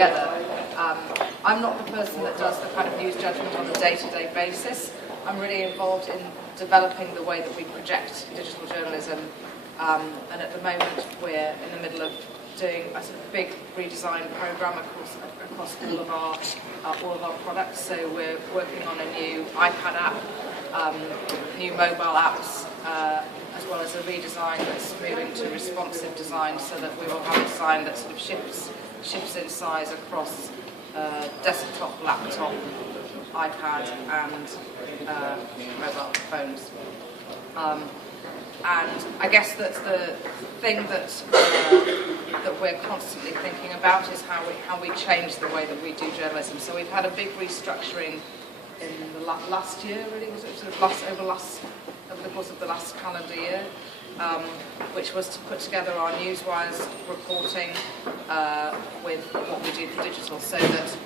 together. I'm not the person that does the kind of news judgment on a day-to-day basis. I'm really involved in developing the way that we project digital journalism, and at the moment we're in the middle of doing a sort of big redesign program across all of our products. So we're working on a new iPad app, new mobile apps, as well as a redesign that's moving to responsive design, so that we will have a design that sort of shifts in size across desktop, laptop, iPad, and mobile phones. And I guess that's the thing that we're constantly thinking about, is how we change the way that we do journalism. So we've had a big restructuring in the last year, really, was it sort of over the course of the last calendar year, which was to put together our newswires reporting with what we do for digital, so that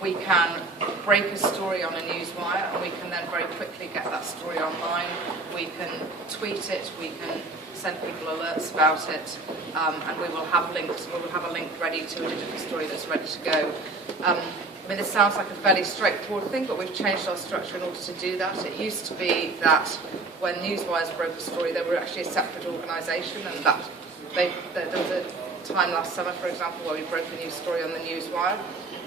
we can break a story on a newswire and we can then very quickly get that story online. We can tweet it, we can send people alerts about it, and we will have links. We will have a link ready to a digital story that's ready to go. I mean, this sounds like a fairly straightforward thing, but we've changed our structure in order to do that. It used to be that when newswires broke a story, they were actually a separate organisation, and that there was a time last summer, for example, where we broke a news story on the newswire.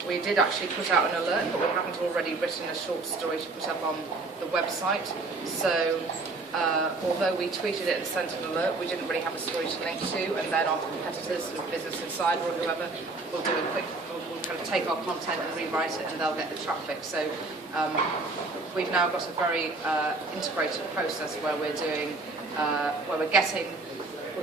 We did actually put out an alert, but we haven't already written a short story to put up on the website. So although we tweeted it and sent an alert, we didn't really have a story to link to, and then our competitors, sort of Business Insider or whoever, will do a quick, will kind of take our content and rewrite it, and they'll get the traffic. So we've now got a very integrated process where we're doing, where we're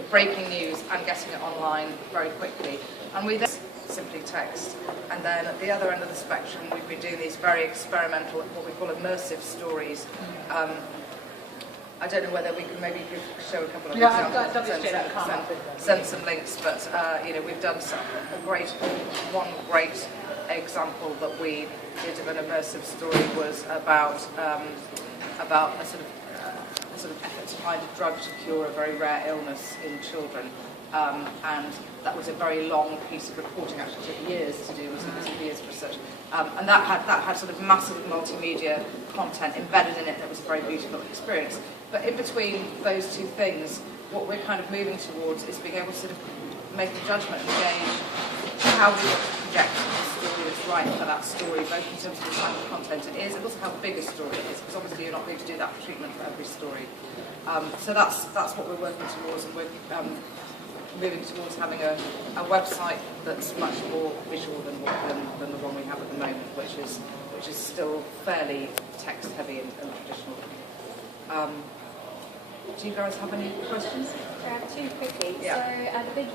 breaking news and getting it online very quickly. And we then simply text. And then at the other end of the spectrum, we've been doing these very experimental, what we call immersive stories. I don't know whether we can maybe show a couple of examples, send some links, but we've done one great example that we did of an immersive story was about a sort of effort to find a drug to cure a very rare illness in children. And that was a very long piece of reporting, actually took years to do, it was years of research. And that had sort of massive multimedia content embedded in it that was a very beautiful experience. But in between those two things, what we're kind of moving towards is being able to sort of make a judgment and gauge how we want to project the story that's right for that story, both in terms of the type of content it is, and also how big a story it is, because obviously you're not going to do that treatment for every story. So that's what we're working towards, and we're moving towards having a website that's much more visual than the one we have at the moment, which is still fairly text heavy and traditional. Do you guys have any questions? Two quickly. Yeah. So the big